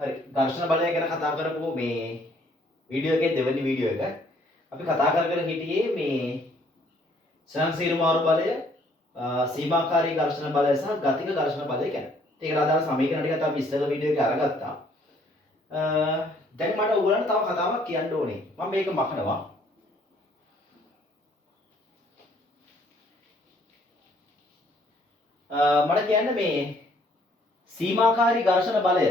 හරි ඝර්ෂණ බලය ගැන කතා කරපුව මේ වීඩියෝ එකේ දෙවෙනි වීඩියෝ එක. අපි කතා කර හිටියේ මේ ස්වයංසීරු මාරු බලය, සීමාකාරී ඝර්ෂණ බලය සහ ගතික ඝර්ෂණ බලය ගැන. ඒකට අදාළ සමීකරණ ටිකත් අපි ඉස්සෙල්ලා වීඩියෝ එකේ අරගත්තා. දැන් මට ඔයගොල්ලන්ට තව කතාවක් කියන්න ඕනේ. මම මේක මකනවා. මට කියන්න මේ සීමාකාරී ඝර්ෂණ බලය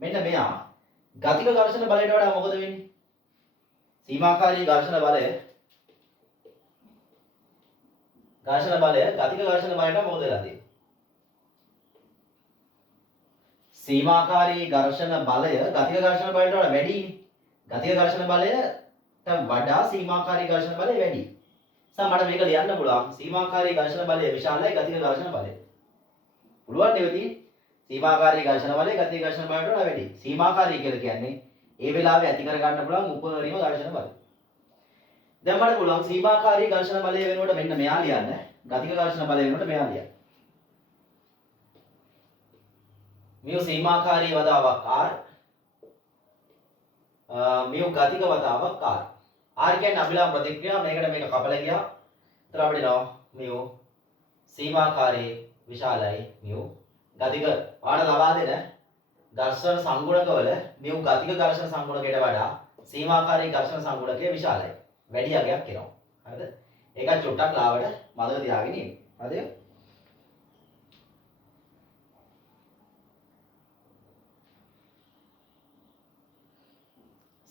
මෙන්න මෙයා ගතික ඝර්ෂණ බලයට වඩා මොකද වෙන්නේ? සීමාකාරී ඝර්ෂණ බලය ගතික ඝර්ෂණ බලයට මොකද වෙලා තියෙන්නේ? සීමාකාරී ඝර්ෂණ බලය ගතික ඝර්ෂණ බලයට වඩා වැඩිනේ. ගතික ඝර්ෂණ බලයට වඩා සීමාකාරී ඝර්ෂණ බලය වැඩි. මට මේක ලියන්න පුළුවන්. සීමාකාරී ඝර්ෂණ බලය විශාලයි ගතික ඝර්ෂණ බලය. පුළුවන් නෙවෙයි. සීමාකාරී ඝර්ෂණ බලය ගතික ඝර්ෂණ බලයට වඩා වැඩි. සීමාකාරී කියලා කියන්නේ ඒ වෙලාවේ ඇති කර ගන්න පුළුවන් උපරිම ඝර්ෂණ බලය. දැන් මට පුළුවන් සීමාකාරී ඝර්ෂණ බලය වෙනුවට මෙන්න මෙයා ලියන්න. ගතික ඝර්ෂණ බලය වෙනුවට මෙයා ලියන්න. මියු සීමාකාරී වතාවක් R මියු ගතික වතාවක් R. R කියන්නේ අභිලම්බ ප්‍රතික්‍රියාව. මේකට මේක කපලා ගියා. එතන අපිට එනවා මියු සීමාකාරී විශාලයි මියු ගතික පාඩ ලබා දෙන ඝර්ෂණ සංගුණකවල මියු ගතික ඝර්ෂණ සංගුණකයට වඩා සීමාකාරී ඝර්ෂණ සංගුණකය විශාලයි. වැඩි අගයක් එනවා. හරිද? ඒක චුට්ටක් ලාවට මතක තියාගෙන ඉන්න. හරිද?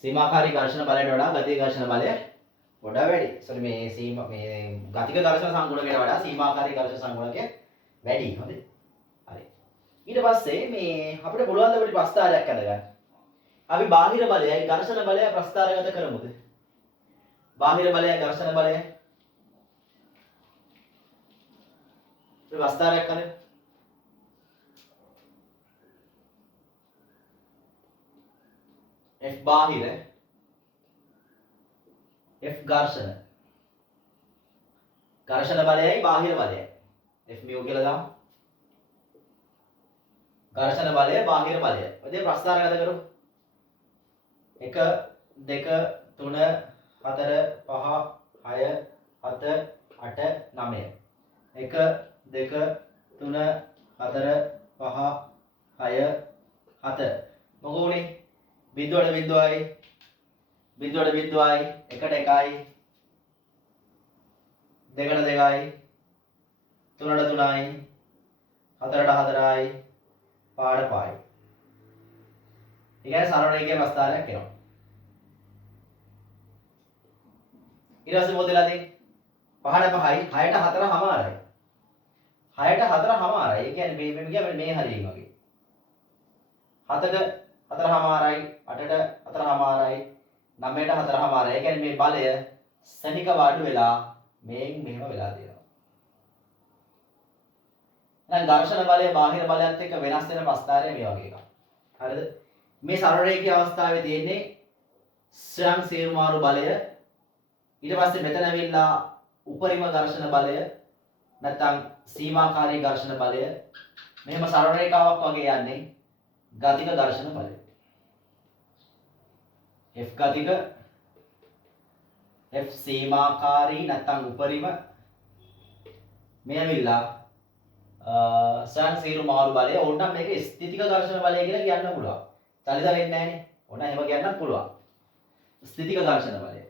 සීමාකාරී ඝර්ෂණ බලයට වඩා ගතික ඝර්ෂණ බලය වඩා වැඩි. සෝරි මේ ගතික ඝර්ෂණ සංගුණකයට වඩා සීමාකාරී ඝර්ෂණ සංගුණකය වැඩි. හරිද? හරි. ඊට පස්සේ මේ අපිට පුළුවන් ද අපිට ප්‍රස්ථාරයක් අඳගන්න. අපි බාහිර බලයයි ඝර්ෂණ බලය ප්‍රස්ථාරගත කරමුද? බාහිර බලය ඝර්ෂණ බලය ප්‍රස්ථාරයක් කරමු. F බාහිර F ඝර්ෂණ බලයයි බාහිර බලයයි F mu කියලා දාමු. ඝර්ෂණ බලය බාහිර බලය. ඔය දේ ප්‍රස්ථාරගත කරමු. 1 2 3 4 5 6 7 8 9 1 2 3 4 5 6 7 මොකෝ උනේ? බිඳුවට බිඳුවයි බිඳුවට බිඳුවයි එකට එකයි දෙකට දෙකයි තුනට තුනයි හතරට හතරයි පාඩ පහයි. ඒ කියන්නේ සරල රේඛීය ප්‍රස්ථාරයක් එනවා. ඊට පස්සේ මොකද වෙලා තියෙන්නේ? 5ට 5යි 6ට 4 හමාරයි. 6ට 4 හමාරයි. ඒ කියන්නේ මේ කියන්නේ මේ හරියින් වගේ. 7ට 4 හමාරයි 8ට 4 හමාරයි 9ට 4 හමාරයි. ඒ කියන්නේ මේ බලය සනිකව අඩු වෙලා මේන් මෙහෙම වෙලා තියෙනවා. දැන් ඝර්ෂණ බලය බාහිර බලයත් එක්ක වෙනස් වෙන ප්‍රස්ථාරය මේ වගේ එකක්. හරිද? මේ සරල රේඛීය අවස්ථාවේ තියෙන්නේ ස්වයංසීරු මාරු බලය. ඊට පස්සේ මෙතන ඇවිල්ලා උපරිම ඝර්ෂණ බලය නැත්නම් සීමාකාරී ඝර්ෂණ බලය. මෙහෙම සරල රේඛාවක් වගේ යන්නේ ගතික ඝර්ෂණ බලය. F ගතික F සීමාකාරී නැත්නම් උපරිම මේ ඇවිල්ලා ස්වයංසීරු මාරු බලය. ඕනනම් මේක ස්ථිතික ඝර්ෂණ බලය කියලා කියන්න පුළුවන්. චලිත වෙන්නේ නැහනේ. ඕන එහෙම කියන්නත් පුළුවන්. ස්ථිතික ඝර්ෂණ බලය.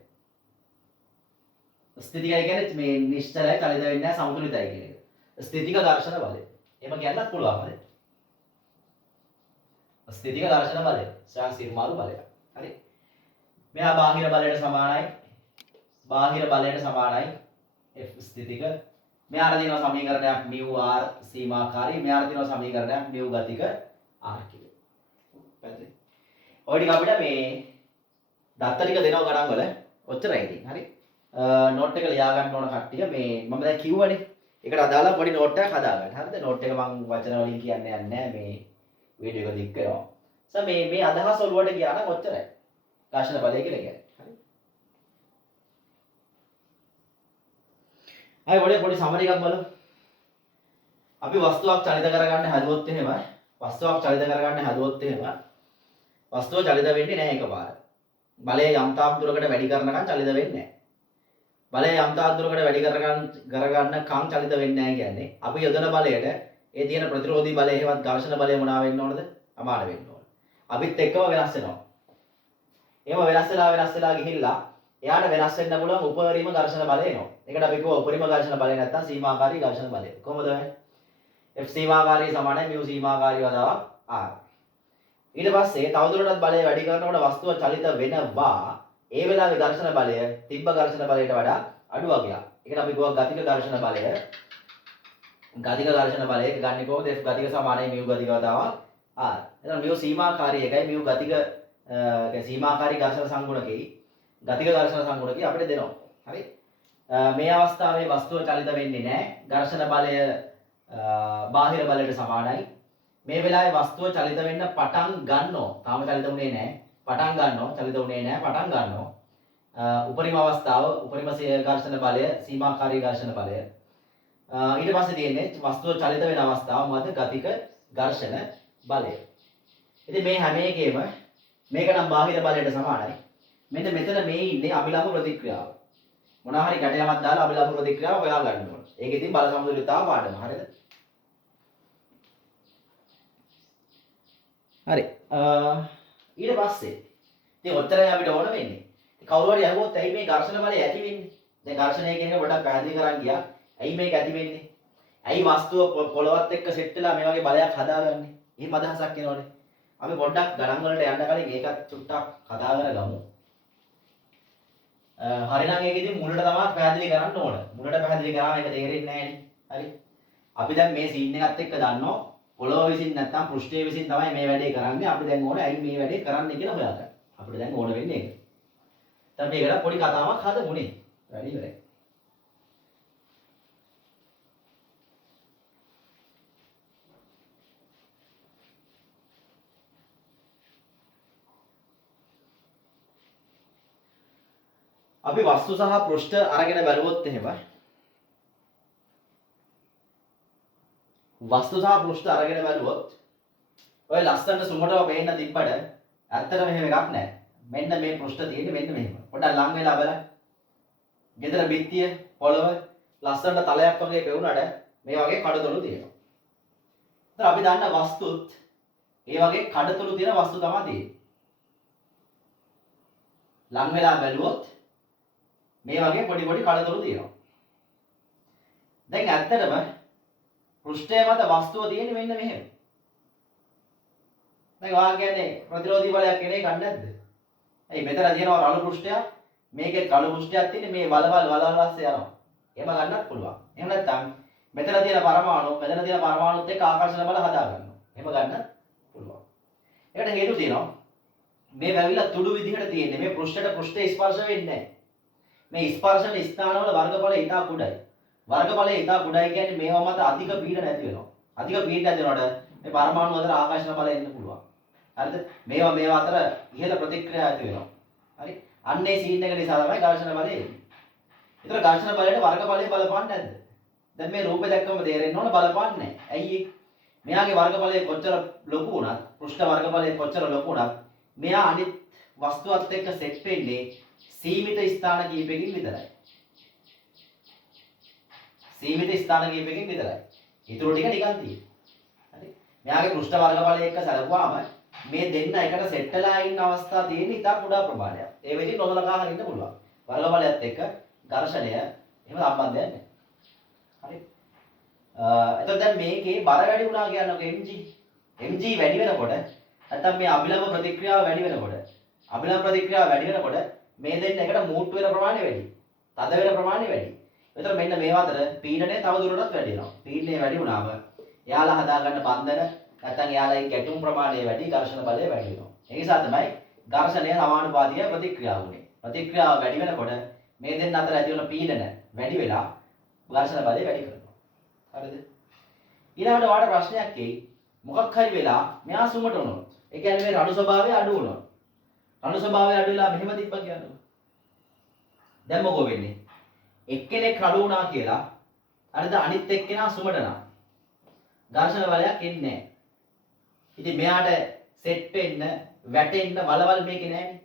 ස්ථිතිකයි කියන්නේ මේ නිශ්චලයි චලිත වෙන්නේ නැහැ සමතුලිතයි කියන එක. ස්ථිතික ඝර්ෂණ බලය. එහෙම කියන්නත් පුළුවන් හරි. ස්ථිතික ඝර්ෂණ බලය ස්වයංසීරු මාරු බලය. හරි. මෙහා බාහිර බලයට සමානයි. බාහිර බලයට සමානයි F ස්ථිතික. මෙයාට තියෙනවා සමීකරණයක් mu r සීමාකාරී. මෙයාට තියෙනවා සමීකරණයක් mu ගතික r කියලා. පැහැදිලි. ඔය ටික අපිට මේ දත්ත ටික දෙනවා ගණන් වල. ඔච්චරයි ඉතින්. හරි. නෝට් එක ලියා ගන්න ඕන කට්ටිය මේ මම දැන් කිව්වනේ. ඒකට අදාළ පොඩි නෝට් එකක් හදාගන්න. හරිද? නෝට් එක මම වචන වලින් කියන්නේ නැහැ. මේ වීඩියෝ එක දික් කරනවා. මේ අදහස ඔළුවට ගියා නම් ඔච්චරයි. ඝර්ෂණ බලය කියලා කියන්නේ. හරි. පොඩි සමරි එකක් බලමු. අපි වස්තුවක් චලිත කරගන්න හැදුවොත් එහෙම වස්තුව චලිත වෙන්නේ නැහැ එකපාර. බලය යම් තාක් දුරකට වැඩි කරනකම් චලිත වෙන්නේ නැහැ. බලය යම් තාක් දුරකට වැඩි කරගන්නකම් චලිත වෙන්නේ නැහැ කියන්නේ අපි යොදන බලයට ඒ තියෙන ප්‍රතිරෝධී බලය හේවත් ඝර්ෂණ බලය මොනවා වෙන්න ඕනද? අමාරු වෙන්න ඕන. අපිත් එක්කම වෙනස් වෙනවා. එහෙම වෙනස් වෙලා ගිහිල්ලා එයාට වෙනස් වෙන්න පුළුවන් උපරිම ඝර්ෂණ බලය එනවා. ඒකට අපි කියව උපරිම ඝර්ෂණ බලය නැත්තම් සීමාකාරී ඝර්ෂණ බලය. කොහොමද වෙන්නේ? F සීමාකාරී සමානයි mu සීමාකාරී වදාවක් R. ඊට පස්සේ තවදුරටත් බලය වැඩි කරනකොට වස්තුව චලිත වෙනවා. ඒ වෙලාවේ ඝර්ෂණ බලය තිබ්බ ඝර්ෂණ බලයට වඩා අඩු වගේක්. ඒකට අපි කියව ගතික ඝර්ෂණ බලය. ගතික ඝර්ෂණ බලය ගන්නේ කොහොමද? F ගතික සමානයි mu ගතික වදාවක් R. එතන mu සීමාකාරී එකයි mu ගතික සීමාකාරී ඝර්ෂණ සංගුණකෙයි ගතික ඝර්ෂණ සංගුණකෙයි අපිට දෙනවා. හරි? මේ අවස්ථාවේ වස්තුව චලිත වෙන්නේ නැහැ. ඝර්ෂණ බලය බාහිර බලයට සමානයි. මේ වෙලාවේ වස්තුව චලිත වෙන්න පටන් ගන්නවා. තාම චලිත වුණේ නැහැ. පටන් ගන්නවා. චලිත වුණේ නැහැ. පටන් ගන්නවා. උපරිම අවස්ථාව උපරිම ඝර්ෂණ බලය සීමාකාරී ඝර්ෂණ බලය. ඊට පස්සේ තියෙන්නේ වස්තුව චලිත වෙන අවස්ථාව මොකද? ගතික ඝර්ෂණ බලය. ඉතින් මේ හැම එකේම මේක නම් බාහිර බලයට සමානයි. මෙන්න මෙතන මේ ඉන්නේ අභිලම්බ ප්‍රතික්‍රියාව. මොනවා හරි ගැටයමක් දාලා අභිලම්බ ප්‍රතික්‍රියාව හොයා ගන්න ඕන. ඒක ඉතින් බල සමතුලිතතාව පාඩම. හරිද? හරි. ඊට පස්සේ ඉතින් ඔච්චරයි අපිට ඕන වෙන්නේ. කවුරු හරි අහුවොත් ඇයි මේ ඝර්ෂණ බලය ඇති වෙන්නේ? දැන් ඝර්ෂණය කියන එක පොඩ්ඩක් පැහැදිලි කරන් ගියා. ඇයි මේක ඇති වෙන්නේ? ඇයි වස්තුව පොළවත් එක්ක සෙට් වෙලා මේ වගේ බලයක් හදාගන්නේ? එහෙම අදහසක් එනවනේ. අපි පොඩ්ඩක් ගණන් වලට යන්න කලින් ඒකත් චුට්ටක් කතා කරගමු. හරිනම් ඒක ඉතින් මුලට තමයි පැහැදිලි කරන්න ඕන. මුලට පැහැදිලි කරාම ඒක තේරෙන්නේ නැහැ නේ. හරි. අපි දැන් මේ සීන් එකත් එක්ක දන්නවා පොළොව විසින් නැත්තම් පෘෂ්ඨය විසින් තමයි මේ වැඩේ කරන්නේ. අපි දැන් ඕනේ ඇයි මේ වැඩේ කරන්නේ කියලා හොයාගන්න. අපිට දැන් ඕන වෙන්නේ ඒක. දැන් මේකට පොඩි කතාවක් හදමුනේ. වැඩි ඉවරයි. අපි වස්තු සහ පෘෂ්ඨ අරගෙන බලුවොත් එහෙම වස්තු සහ පෘෂ්ඨ අරගෙන බලුවොත් ඔය ලස්සනට සුමටව පේන්න තිබ්බට ඇත්තට මෙහෙම එකක් නැහැ. මෙන්න මේ පෘෂ්ඨ තියෙන්නේ මෙන්න මෙහෙම. පොඩ්ඩක් ලං වෙලා බලන්න. ගෙදර බිත්තිය පොළව ලස්සනට තලයක් වගේ පෙවුනට මේ වගේ කඩතොළු තියෙනවා. ඒතර අපි දන්න වස්තුත් ඒ වගේ කඩතොළු තියෙන වස්තු තමයි තියෙන්නේ. ලං වෙලා බැලුවොත් මේ වගේ පොඩි පොඩි කඩතොළු තියෙනවා. දැන් ඇත්තටම පෘෂ්ඨය මත වස්තුව තියෙන්නේ මෙන්න මෙහෙම. දැන් ඔයා කියන්නේ ප්‍රතිරෝධී බලයක් කෙනේ ගන්න නැද්ද? ඇයි මෙතන තියෙනවා රළු පෘෂ්ඨයක් මේකේ රළු පෘෂ්ඨයක් තියෙන්නේ මේ වලවල් වස්සේ යනවා. එහෙම ගන්නත් පුළුවන්. එහෙම නැත්නම් මෙතන තියෙන පරමාණුත් එක්ක ආකර්ෂණ බල හදා ගන්නවා. එහෙම ගන්නත් පුළුවන්. ඒකට හේතු තියෙනවා. මේ වැවිලා තුඩු විදිහට තියෙන්නේ මේ පෘෂ්ඨයට පෘෂ්ඨේ ස්පර්ශ වෙන්නේ නැහැ. මේ ස්පර්ශන ස්ථානවල වර්ගඵලය ඉතා කුඩායි. වර්ගඵලය ඉතා කුඩායි කියන්නේ මේවා මත අධික පීඩන ඇති වෙනවා. අධික පීඩන ඇති වෙනකොට මේ පරමාණු අතර ආකර්ෂණ බලය එන්න පුළුවන්. හරිද? මේවා අතර ඉහළ ප්‍රතික්‍රියා ඇති වෙනවා. හරි? අන්නේ සීන් එක නිසා තමයි ඝර්ෂණ බලය එන්නේ. ඒතර ඝර්ෂණ බලයට වර්ගඵලය බලපාන්නේ නැද්ද? දැන් මේ රූපේ දැක්කම තේරෙන්න ඕන බලපාන්නේ නැහැ. ඇයි ඒ? මෙයාගේ වර්ගඵලය කොච්චර ලොකු වුණත්, පෘෂ්ඨ වර්ගඵලය කොච්චර ලොකු වුණත් මෙයා අනිත් වස්තුවත් එක්ක සෙට් වෙන්නේ සීමිත ස්ථාන කීපයකින් විතරයි. සීමිත ස්ථාන කීපයකින් විතරයි. ඊටු ටික නිකන් තියෙනවා. හරි. මෙයාගේ පෘෂ්ඨ වර්ගඵලය එක්ක සලකුවාම මේ දෙන්න එකට සෙට් වෙලා ඉන්න අවස්ථා තියෙන ඉතා කුඩා ප්‍රමාණයක්. ඒ වෙලෙදි නොදලකා හරින්න පුළුවන්. වර්ගඵලයත් එක්ක ඝර්ෂණය එහෙම සම්බන්ධයක් නැහැ. හරි. එතකොට දැන් මේකේ බර වැඩි වුණා කියනකො mg වැඩි වෙනකොට නැත්නම් මේ අභිලම්බ ප්‍රතික්‍රියාව වැඩි වෙනකොට මේ දෙන්න එකට මූට් වෙන ප්‍රමාණය වැඩි. තද වෙන ප්‍රමාණය වැඩි. ඒතර මෙන්න මේවා අතර පීඩනය තව දුරටත් වැඩි වෙනවා. පීඩනය වැඩි වුණාම එයාලා හදාගන්න බන්ධන නැත්නම් එයාලගේ ගැටුම් ප්‍රමාණය වැඩි, ඝර්ෂණ බලය වැඩි වෙනවා. ඒ නිසා තමයි ඝර්ෂණය සමානුපාතික ප්‍රතික්‍රියාව උනේ. ප්‍රතික්‍රියාව වැඩි වෙනකොට මේ දෙන්න අතර ඇති වෙන පීඩන වැඩි වෙලා ඝර්ෂණ බලය වැඩි කරනවා. හරිද? ඊළඟට ඔයාලට ප්‍රශ්නයක් එයි. මොකක් හරි වෙලා මෙයා සුමට වුණොත්. ඒ කියන්නේ මේ රළු ස්වභාවය අඩු වුණොත්. රළු ස්වභාවය අඩු වෙලා මෙහෙම තිබ්බා කියනවා. දැන් මොකෝ වෙන්නේ? එක්කෙනෙක් රළු වුණා කියලා හරිද අනිත් එක්කෙනා සුමට නම් ඝර්ෂණ බලයක් එන්නේ නැහැ. ඉතින් මෙයාට සෙට් වෙන්න වැටෙන්න වලවල් මේකේ නැහැනේ.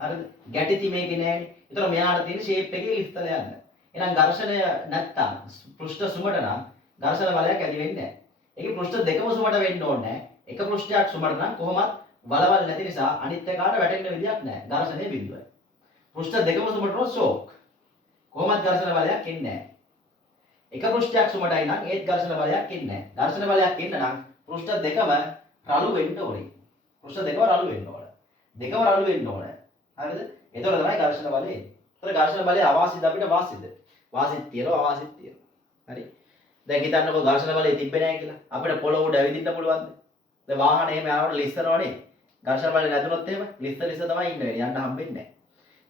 හරිද? ගැටිති මේකේ නැහැනේ. ඒතර මෙයාට තියෙන ෂේප් එකේ ඉස්තල යන්න. එහෙනම් ඝර්ෂණය නැත්තම් පෘෂ්ඨ සුමට නම් ඝර්ෂණ බලයක් ඇති වෙන්නේ නැහැ. ඒකේ පෘෂ්ඨ දෙකම සුමට වෙන්න ඕනේ නැහැ. එක පෘෂ්ඨයක් සුමට නම් කොහොමත් වලවල් නැති නිසා අනිත් එකාට වැටෙන්න විදියක් නැහැ. ඝර්ෂණය බිඳුවයි. පෘෂ්ඨ දෙකම සුමට නම් ෂෝක්. කොහොමත් ඝර්ෂණ බලයක් එන්නේ නැහැ. එක පෘෂ්ඨයක් සුමටයි නම් ඒත් ඝර්ෂණ බලයක් එන්නේ නැහැ. ඝර්ෂණ බලයක් එන්න නම් පෘෂ්ඨ දෙකම රළු වෙන්න ඕනේ. පෘෂ්ඨ දෙකම රළු වෙන්න ඕනේ. දෙකම රළු වෙන්න ඕනේ. හරිද? ඒතකොට තමයි ඝර්ෂණ බලය එන්නේ. ඒතර ඝර්ෂණ බලය අවාසිද අපිට වාසිද? වාසිත් තියෙනවා අවාසිත් තියෙනවා. හරි. දැන් හිතන්නකෝ ඝර්ෂණ බලය තිබ්බේ නැහැ කියලා. අපිට පොළොව උඩ ඇවිදින්න පුළුවන්ද? දැන් වාහනේ එහෙම යනකොට ලිස්සනවනේ. ඝර්ෂණ බලය නැතුනොත් එහෙම ලිස්ස තමයි ඉන්න වෙන්නේ. යන්න හම්බෙන්නේ නැහැ.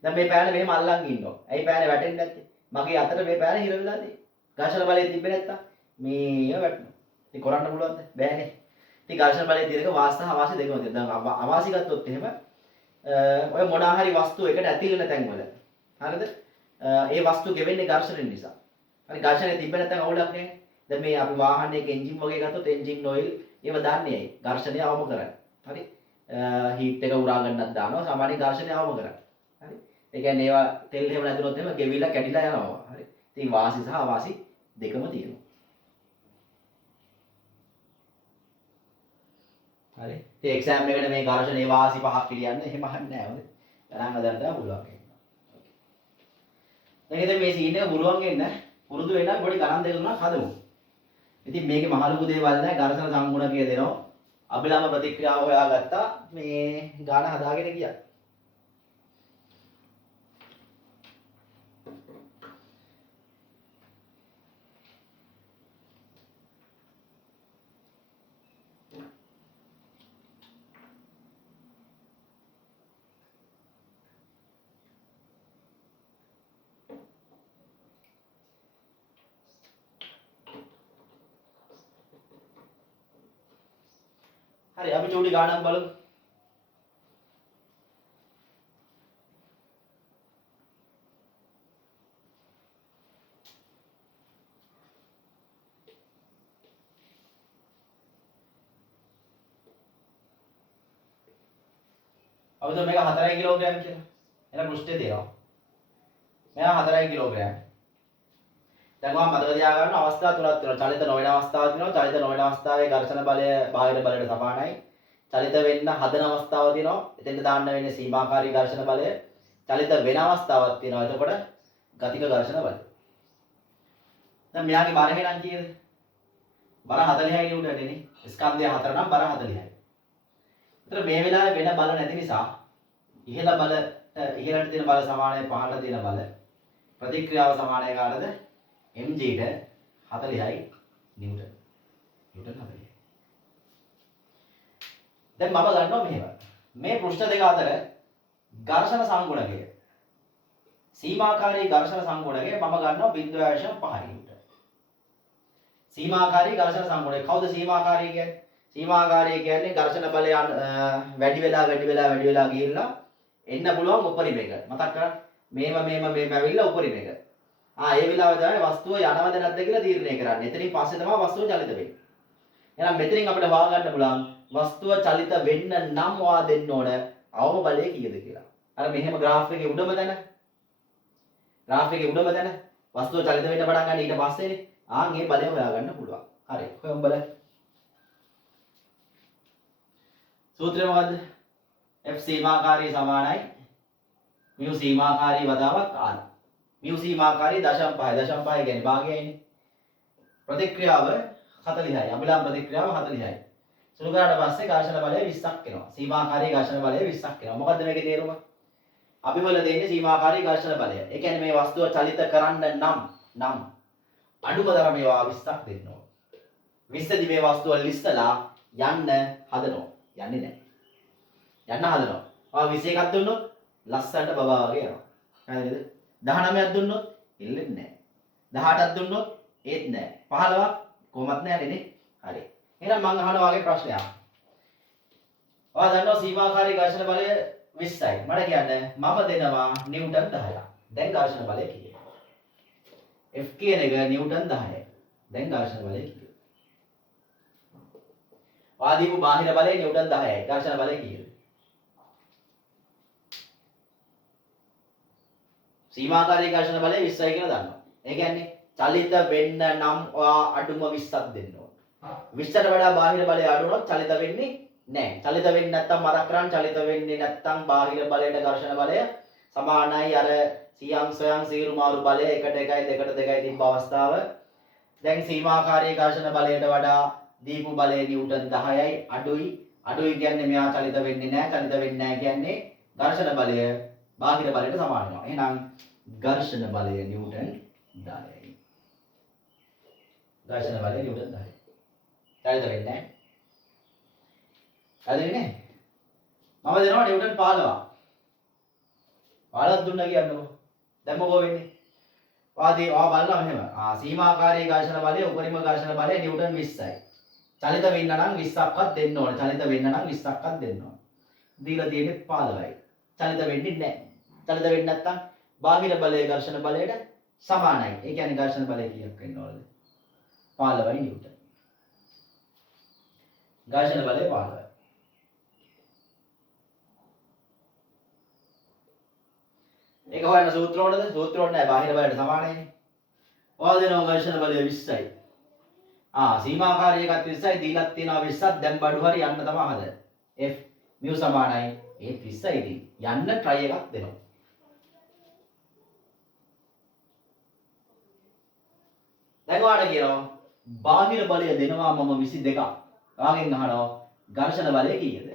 දැන් මේ පෑන මෙහෙම අල්ලන් ඉන්නවා. ඇයි පෑනේ වැටෙන්නේ නැත්තේ? මගේ අතට මේ පෑන හිර වෙලා තියෙන්නේ. ඝර්ෂණ බලය තිබ්බේ නැත්තම් මේ වැටෙනවා. ඉතින් කරන්න පුළුවන්ද? බෑනේ. ඉතින් ඝර්ෂණ බලය තියෙනක වාස සහ අවාසි දෙකම තියෙනවා. දැන් අවාසි ගත්තොත් එහෙම ඔය මොනවා හරි වස්තු එකට ඇතිලෙන තැන්වල හරිද? ඒ වස්තු ගෙවෙන්නේ ඝර්ෂණය නිසා. හරි ඝර්ෂණය තිබ්බ නැත්නම් අවුලක් නැහැ. දැන් මේ අපි වාහනයක එන්ජින් වගේ ගත්තොත් එන්ජින් ඔයිල් ඒව දාන්නේ ඇයි? ඝර්ෂණය අවම කරන්නේ. හරි? හීට් එක උරා ගන්නත් දානවා. සාමාන්‍ය ඝර්ෂණය අවම කරන්නේ. හරි? ඒ කියන්නේ ඒවා තෙල් එහෙම නැතුනොත් එහෙම ගෙවිලා කැඩිලා යනවා. හරි? ඉතින් වාසි සහ අවාසි දෙකම තියෙනවා. හරි? ඉතින් එක්සෑම් එකකට මේ ඝර්ෂණේ වාසි පහක් පිළියන්න එහෙම අහන්නේ නැහැ. හොඳයි. ගණන් හදන්න තමයි පුළුවන්. දැන් ඉතින් මේ සීන් එක පුළුවන් වෙන්න පුරුදු වෙන්න පොඩි ගණන් දෙක තුනක් හදමු. ඉතින් මේකේ මහ ලොකු දේවල් නැහැ. ඝර්ෂණ සංගුණකය දෙනවා. අභිලම්භ ප්‍රතික්‍රියාව හොයාගත්තා. මේ ගාන හදාගෙන ගියා. හරි අපි චූටි ගානක් බලමු. අපි તો මේක 4 කිලෝග්‍රෑම් කියලා. එන පෘෂ්ඨය දෙනවා. මෙයා 4 කිලෝග්‍රෑම්. දැන් මම මතක තියාගන්න අවස්ථා තුනක් තියෙනවා. චලිත නොවන අවස්ථාවක් තියෙනවා. චලිත නොවන අවස්ථාවේ ඝර්ෂණ බලය බාහිර බලයට සමානයි. චලිත වෙන්න හදන අවස්ථාවක් තියෙනවා. එතෙන්ට දාන්න වෙන්නේ සීමාකාරී ඝර්ෂණ බලය. චලිත වෙන අවස්ථාවක් තියෙනවා. එතකොට ගතික ඝර්ෂණ බලය. දැන් මෙයාගේ බර ගණන් කීයද? බර 40යි නිව්ටන් නේ. ස්කන්ධය 4 නම් බර 40යි. ඒතර මේ වෙලාවේ වෙන බල නැති නිසා ඉහළ බල ඉහළට තියෙන බල සමානයි පහළට තියෙන බල. ප්‍රතික්‍රියාව සමානයි කාටද? mg ට 40යි නිව්ටන්. නිව්ටන් 40යි. දැන් මම ගන්නවා මෙහෙම. මේ පෘෂ්ඨ දෙක අතර ඝර්ෂණ සංගුණකය. සීමාකාරී ඝර්ෂණ සංගුණකය මම ගන්නවා 0.5 නිව්ටන්. සීමාකාරී ඝර්ෂණ සංගුණකය. කවුද සීමාකාරී කියන්නේ? සීමාකාරී කියන්නේ ඝර්ෂණ බලය වැඩි වෙලා ගිහිල්ලා එන්න පුළුවන් උපරිම එක. මතක් කරගන්න. මේම ඇවිල්ලා උපරිම එක. ඒ වෙලාවේ තමයි වස්තුව යනවද නැද්ද කියලා තීරණය කරන්නේ. එතනින් පස්සේ තමයි වස්තුව චලිත වෙන්නේ. එහෙනම් මෙතනින් අපිට හොයාගන්න පුළුවන් වස්තුව චලිත වෙන්න නම් වා දෙන්න ඕන අවම බලය කීයද කියලා. අර මෙහෙම graph එකේ උඩම තැන. graph එකේ උඩම තැන වස්තුව චලිත වෙන්න පටන් ගන්න ඊට පස්සේනේ. මේ බලය හොයාගන්න පුළුවන්. හරි. කොහොම බලන්න. සූත්‍රය මොකද්ද? F සීමාකාරී සමානයි mu සීමාකාරී වදාවක් R. mu සීමාකාරී 0.5 කියන්නේ භාගයයිනේ. ප්‍රතික්‍රියාව 40යි. අභිලම්භ ප්‍රතික්‍රියාව 40යි. සුළු කරාට පස්සේ ඝර්ෂණ බලය 20ක් එනවා. සීමාකාරී ඝර්ෂණ බලය 20ක් එනවා. මොකද්ද මේකේ තේරුම? අපි වල දෙන්නේ සීමාකාරී ඝර්ෂණ බලය. ඒ කියන්නේ මේ වස්තුව චලිත කරන්න නම් අඩුම තරමේ 20ක් දෙන්න ඕන. 20 දී මේ වස්තුව ලිස්සලා යන්න හදනවා. යන්නේ නැහැ. යන්න හදනවා. 21ක් දුන්නොත් ලස්සනට බබා වගේ යනවා. හරිද? 19ක් දුන්නොත් එල්ලෙන්නේ නැහැ. 18ක් දුන්නොත් ඒත් නැහැ. 15ක් කොහොමත් නැහැ නේ. හරි. එහෙනම් මම අහනවා වගේ ප්‍රශ්නයක්. ඔයා දන්නවා සීමාකාරී ඝර්ෂණ බලය 20යි. මට කියන්න මම දෙනවා නිව්ටන් 10ක්. දැන් ඝර්ෂණ බලය කීයද? F කියන එක නිව්ටන් 10යි. දැන් ඝර්ෂණ බලය කීයද? ඔයා දීපු බාහිර බලය නිව්ටන් 10යි. ඝර්ෂණ බලය කීයද? සීමාකාරී ඝර්ෂණ බලය 20යි කියලා දන්නවා. ඒ කියන්නේ චලිත වෙන්න නම් ඔයා අඩුම 20ක් දෙන්න ඕන. 20ට වඩා බාහිර බලය අඩු වුණොත් චලිත වෙන්නේ නැහැ. චලිත වෙන්නේ නැත්තම් මතක් කරන් චලිත වෙන්නේ නැත්තම් බාහිර බලයට ඝර්ෂණ බලය සමානයි අර සියම් සොයම් සීරු මාරු බලය 1ට 1යි 2ට 2යි තිබ්බ අවස්ථාව. දැන් සීමාකාරී ඝර්ෂණ බලයට වඩා දීපු බලය නිව්ටන් 10යි අඩුයි. අඩුයි කියන්නේ මෙයා චලිත වෙන්නේ නැහැ. චලිත වෙන්නේ නැහැ කියන්නේ ඝර්ෂණ බලය බාහිර බලයට සමාන වෙනවා. එහෙනම් ඝර්ෂණ බලය නිව්ටන් 10යි. ඝර්ෂණ බලය නිව්ටන් 10යි. චලිත වෙන්නේ නැහැ. හරිද නේ? මම දෙනවා නිව්ටන් 15ක්. 15ක් දුන්නා කියන්නකො. දැන් මොකෝ වෙන්නේ? වාදී බලනවා මෙහෙම. සීමාකාරී ඝර්ෂණ බලය උපරිම ඝර්ෂණ බලය නිව්ටන් 20යි. චලිත වෙන්න නම් 20ක්වත් දෙන්න ඕනේ. චලිත වෙන්න නම් 20ක්වත් දෙන්න ඕනේ. දීලා තියෙන්නේ 15යි. චලිත වෙන්නේ නැහැ. චලිත වෙන්නේ නැත්තම් බාහිර බලය ඝර්ෂණ බලයට සමානයි. ඒ කියන්නේ ඝර්ෂණ බලය කීයක් වෙන්න ඕනද? 15යි නිව්ටන්. ඝර්ෂණ බලය 15යි. ඒක හොයන්න සූත්‍ර ඕනද? සූත්‍ර ඕනේ නැහැ. බාහිර බලයට සමානයිනේ. ඔයාලා දෙනවා ඝර්ෂණ බලය 20යි. සීමාකාරී එකත් 20යි දීලක් තියෙනවා 20ක් දැන් බඩු හරි යන්න තමයි හදන්නේ. F mu සමානයි ඒත් 20යි ඉතින් යන්න try එකක් දෙනවා. දැන් ඔයාලට කියනවා බාහිර බලය දෙනවා මම 22ක්. ඔයාගෙන් අහනවා ඝර්ෂණ බලය කීයද?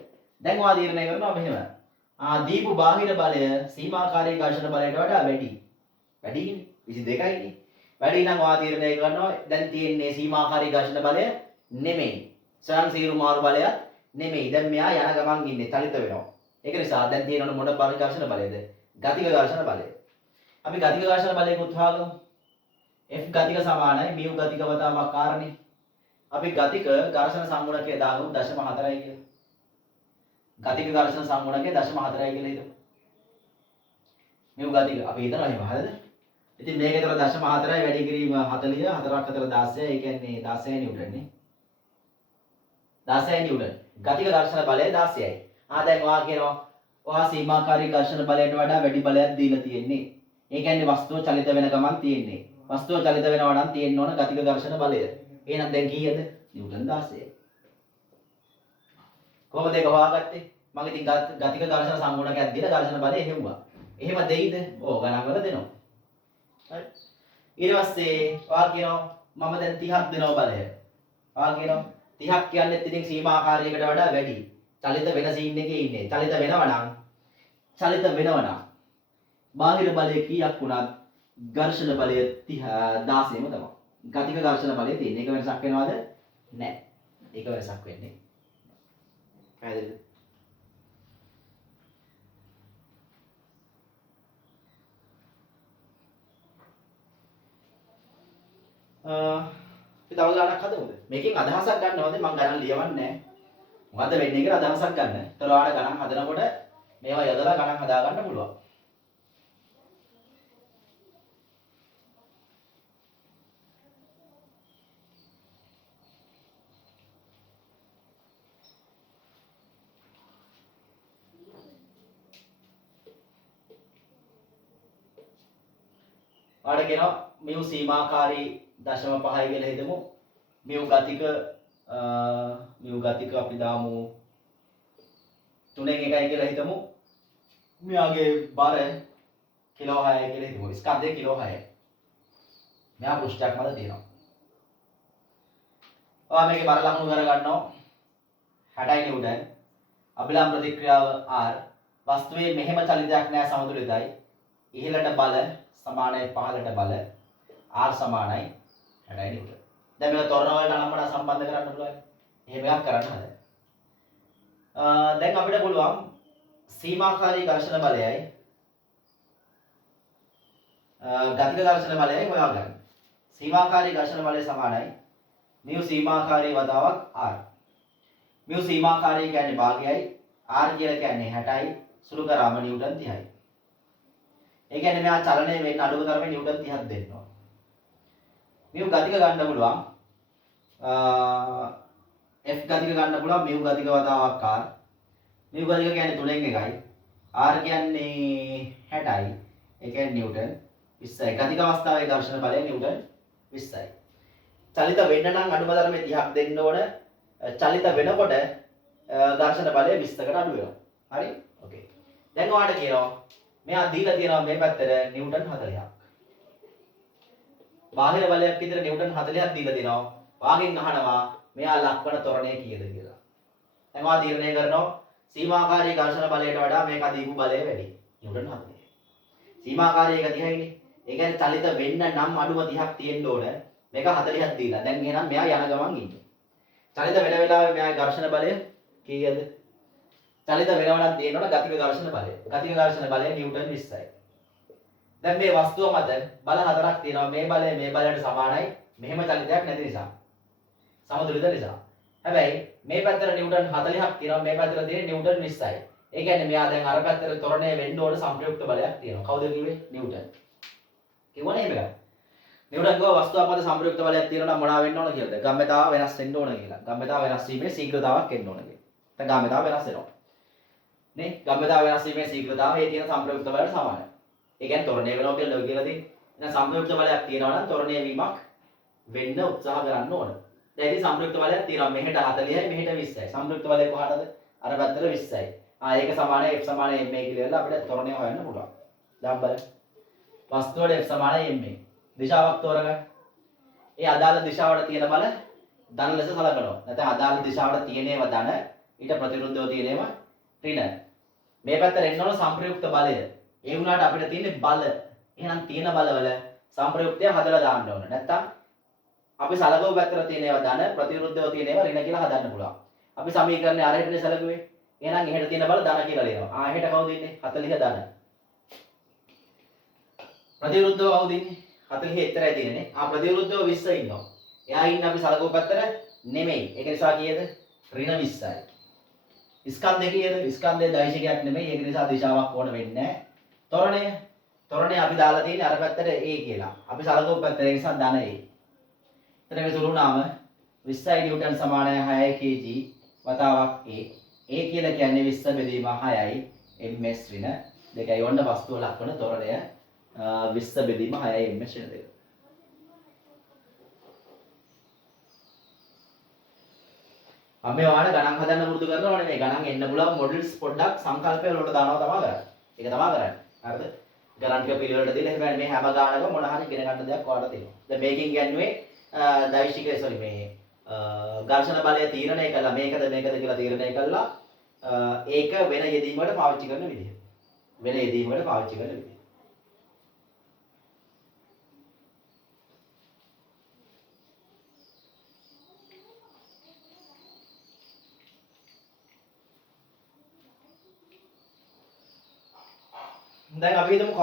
දැන් ඔයා තීරණය කරනවා මෙහෙම. දීපු බාහිර බලය සීමාකාරී ඝර්ෂණ බලයට වඩා වැඩි. වැඩිනේ 22යිනේ. වැඩි නම් ඔයා තීරණය කරනවා දැන් තියෙන්නේ සීමාකාරී ඝර්ෂණ බලය නෙමෙයි. ස්වයං සීරු මාරු බලයක් නෙමෙයි. දැන් මෙයා යන ගමන් ඉන්නේ චලිත වෙනවා. ඒක නිසා දැන් තියෙනවනේ මොන බල ඝර්ෂණ බලයද? ගතික ඝර්ෂණ බලය. අපි ගතික ඝර්ෂණ බලයකුත් හොයාගමු. F ගතික සමානයි mu ගතික වතාවක් කාරණේ. අපි ගතික ඝර්ෂණ සංගුණකය දාගමු 0.4යි කියලා. ගතික ඝර්ෂණ සංගුණකය 0.4යි කියලා හිතමු. mu ගතික අපි හිතනවා එහෙම හරියද? ඉතින් මේක ඒතර 0.4යි වැඩි කිරීම 40 4ක් අතර 16 ඒ කියන්නේ 16 නිව්ටන් නේ. 16 නිව්ටන්. ගතික ඝර්ෂණ බලය 16යි. දැන් ඔයා කියනවා ඔයා සීමාකාරී ඝර්ෂණ බලයට වඩා වැඩි බලයක් දීලා තියෙන්නේ. ඒ කියන්නේ වස්තුව චලිත වෙන ගමන් තියෙන්නේ. වස්තුව චලිත වෙනවා නම් තියෙන්න ඕන ගතික ඝර්ෂණ බලය. එහෙනම් දැන් කීයද? නිව්ටන් 16. කොහොමද ඒක හොයාගත්තේ? මම ඉතින් ගතික ඝර්ෂණ සංගුණකයක් දීලා ඝර්ෂණ බලය හෙව්වා. එහෙම දෙයිද? ඕ ගණන් වල දෙනවා. හරි. ඊට පස්සේ ඔයා කියනවා මම දැන් 30ක් දෙනවා බලය. ඔයා කියනවා 30ක් කියන්නේත් ඉතින් සීමාකාරයකට වඩා වැඩි. චලිත වෙන සීන් එකේ ඉන්නේ. චලිත වෙනවා නම් බාහිර බලය කීයක් වුණත් ඝර්ෂණ බලය 16ම තමයි. ගතික ඝර්ෂණ බලය තියෙන. ඒක වෙනසක් වෙනවද? නැහැ. ඒක වෙනසක් වෙන්නේ. පැහැදිලිද? අපි තව ගණනක් හදමුද? මේකෙන් අදහසක් ගන්නවද? මම ගණන් ලියවන්නේ නැහැ. මොකද්ද වෙන්නේ කියලා අදහසක් ගන්න. ඒතර ඔයාලට ගණන් හදනකොට මේවා යොදලා ගණන් හදා ගන්න පුළුවන්. ඔයාලට කියනවා mu සීමාකාරී 0.5 කියලා හිතමු. mu ගතික අපි දාමු 3න් 1යි කියලා හිතමු. මෙයාගේ බර කිලෝ 6යි කියලා හිතමු. ස්කන්ධය කිලෝ 6යි. මෙයා පෘෂ්ඨයක් මත තියෙනවා. ඔයා මේකේ බර ලකුණු කරගන්නවා 60යි නිව්ටන්. අභිලම්බ ප්‍රතික්‍රියාව R. වස්තුවේ මෙහෙම චලිතයක් නැහැ සමතුලිතයි. ඉහළට බල සමානයි පහළට බල R සමානයි 60යි නිව්ටන්. දැන් මේක තොරණ වලට අනම්මන සම්බන්ධ කරන්න පුළුවන්. එහෙම එකක් කරන්න හදන්න. දැන් අපිට පුළුවන් සීමාකාරී ඝර්ෂණ බලයයි ගතික ඝර්ෂණ බලයයි හොයාගන්න. සීමාකාරී ඝර්ෂණ බලය සමානයි mu සීමාකාරී වතාවක් R. mu සීමාකාරී කියන්නේ භාගයයි R කියලා කියන්නේ 60යි සුළු කරාම නිව්ටන් 30යි. ඒ කියන්නේ මෙයා චලනය වෙන්න අඩුම තරමේ නිව්ටන් 30ක් දෙන්න ඕන. mu ගතික ගන්න පුළුවන් F ගතික ගන්න පුළුවන් mu ගතික වතාවක් R. mu ගතික කියන්නේ 3න් 1යි. R කියන්නේ 60යි. ඒ කියන්නේ නිව්ටන් 20යි. ගතික අවස්ථාවේ ඝර්ෂණ බලය නිව්ටන් 20යි. චලිත වෙන්න නම් අඩුම තරමේ 30ක් දෙන්න ඕන. චලිත වෙනකොට ඝර්ෂණ බලය 20කට අඩු වෙනවා. හරි? ඕකේ. දැන් ඔයාලට කියනවා මෙයා දීලා තියෙනවා මේ පැත්තට නිව්ටන් 40ක්. බාහිර බලයක් විතර නිව්ටන් 40ක් දීලා දෙනවා. වාගෙන් අහනවා මෙයා ලක්වන ත්වරණය කීයද කියලා. දැන් ඔයා තීරණය කරනවා සීමාකාරී ඝර්ෂණ බලයට වඩා මේක දීපු බලය වැඩි. නිව්ටන් 40. සීමාකාරී එක 30යිනේ. ඒ කියන්නේ චලිත වෙන්න නම් අඩුම 30ක් තියෙන්න ඕන. මේක 40ක් දීලා. දැන් එහෙනම් මෙයා යන ගමන් ඉන්නේ. චලිත වෙන වෙලාවේ මෙයාගේ ඝර්ෂණ බලය කීයද? චලිත වෙනවනම් තියෙනවනේ ගතික ඝර්ෂණ බලය. ගතික ඝර්ෂණ බලය නිව්ටන් 20යි. දැන් මේ වස්තුව මත බල හතරක් තියෙනවා. මේ බලය මේ බලයට සමානයි. මෙහෙම චලිතයක් නැති නිසා. සමතුලිත නිසා. හැබැයි මේ පැත්තට නිව්ටන් 40ක් තියෙනවා. මේ පැත්තට තියෙන්නේ නිව්ටන් 20යි. ඒ කියන්නේ මෙයා දැන් අර පැත්තට ත්වරණය වෙන්න ඕන සංප්‍රයුක්ත බලයක් තියෙනවා. කවුද කිව්වේ? නිව්ටන්. කිව්වනේ මේක. නිව්ටන් ගෝ වස්තුවක් මත සංප්‍රයුක්ත බලයක් තියෙනවා නම් මොනවා වෙන්න ඕන කියලාද? ගම්‍යතාව වෙනස් වෙන්න ඕන කියලා. ගම්‍යතාව වෙනස් වීමේ ශීඝ්‍රතාවක් එන්න ඕන කියලා. දැන් ගම්‍යතාව වෙනස් වෙනවා. නේ? ගම්‍යතාව වෙනස් වීමේ ශීඝ්‍රතාවය ඒ තියෙන සංප්‍රයුක්ත බලයට සමානයි. ඒ කියන්නේ ත්වරණය වෙනවා කියලා ලෝක කියලා තියෙන්නේ. එහෙනම් සංප්‍රයුක්ත බලයක් තියෙනවා නම් ත්වරණය වීමක් වෙන්න උත්සාහ කරන්න ඕන. දැන් ඉතින් සංප්‍රයුක්ත බලයක් තියෙනවා. මෙහෙට 40යි මෙහෙට 20යි. සංප්‍රයුක්ත බලය කොහටද? අර පැත්තට 20යි. ඒක සමානයි F සමානයි ma කියලා අපිට ත්වරණය හොයන්න පුළුවන්. දැන් බලන්න. වස්තුවට F සමානයි ma. දිශාවක් තෝරගන්න. ඒ අදාළ දිශාවට තියෙන බල ධන ලෙස සලකනවා. නැත්නම් අදාළ දිශාවට තියෙනේව ධන ඊට ප්‍රතිවිරුද්ධව තියෙනේව ඍණ. මේ පැත්තට එන්න ඕන සංප්‍රයුක්ත බලය. ඒ වුණාට අපිට තියෙන්නේ බල. එහෙනම් තියෙන බලවල සංප්‍රයුක්තය හදලා දාන්න ඕන. නැත්නම් අපි සලකව පැත්තට තියෙනේව ධන ප්‍රතිවිරුද්ධව තියෙනේව ඍණ කියලා හදන්න පුළුවන්. අපි සමීකරණේ අරහෙටනේ සලකුවේ. එහෙනම් එහෙට තියෙන බල ධන කියලා ලියනවා. එහෙට කවුද ඉන්නේ? 40 ධන. ප්‍රතිවිරුද්ධව කවුද ඉන්නේ? 40 එච්චරයි තියෙන්නේ. ප්‍රතිවිරුද්ධව 20 ඉන්නවා. එයා ඉන්නේ අපි සලකුව පැත්තට නෙමෙයි. ඒක නිසා කීයද? ඍණ 20යි. ස්කන්ධය කීයද? ස්කන්ධය දෛශිකයක් නෙමෙයි. ඒක නිසා දිශාවක් ඕන වෙන්නේ නැහැ. ත්වරණය අපි දාලා තියෙන්නේ අර පැත්තට A කියලා. අපි සලකුව පැත්තට ඒ නිසා ධන A. එතන මේ සුළු නාම 20යි නිව්ටන් සමානයි 6 kg වතාවක් A. A කියලා කියන්නේ 20 බෙදීම 6යි ms ඍණ දෙකයි. ඔන්න වස්තුව ලක්වන ත්වරණය 20 බෙදීම 6යි ms ඍණ දෙක. අපි ඔයාලට ගණන් හදන්න පුරුදු කරනවා නෙමෙයි. ගණන් එන්න පුළුවන් මොඩල්ස් පොඩ්ඩක් සංකල්පය වලට දානවා තමයි කරන්නේ. ඒක තමයි කරන්නේ. හරිද? ගණන් ටික පිළිවෙලට දීලා හැබැයි මේ හැම ගානකම මොන හරි ඉගෙන ගන්න දෙයක් ඔයාලට තියෙනවා. දැන් මේකෙන් කියන්නේ මේ ඝර්ෂණ බලය තීරණය කළා මේකද කියලා තීරණය කළා ඒක වෙන යෙදීමකට පාවිච්චි කරන විදිහ. වෙන යෙදීමකට පාවිච්චි කරන විදිහ. දැන් අපි හිතමු